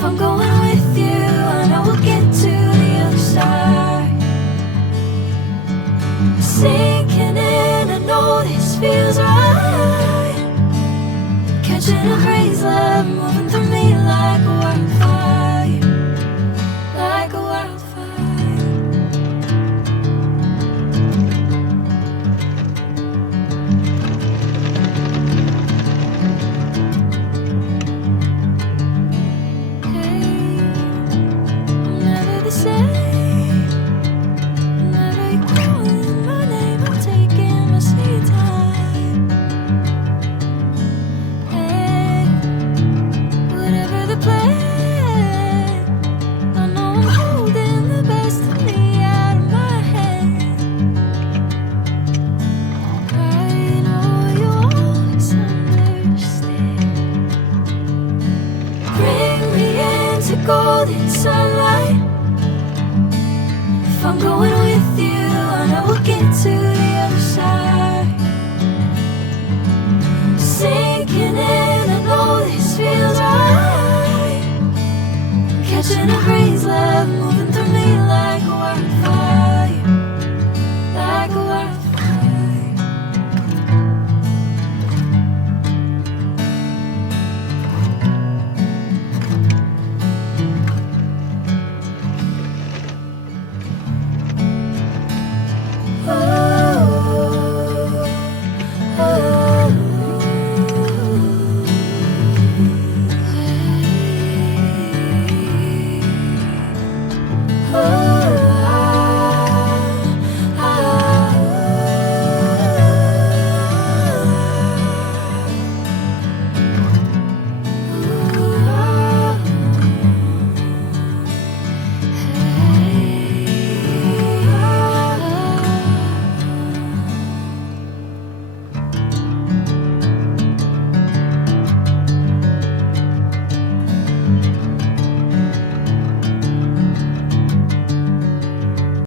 If I'm going with you, I know we'll get to the other side. Sinking in, I know this feels right. Catching a crazy love, moving through me like a wildfire, like a wildfire. Hey, I'm never the same. Whenever you're calling my name, I'm taking my sweet time. Hey, whatever the plan, I know I'm holding the best of me out of my hand. I know you always understand. Bring me into golden sunlight. If I'm going with you, I know we'll get to the other side. Sinking in, I know this feels right.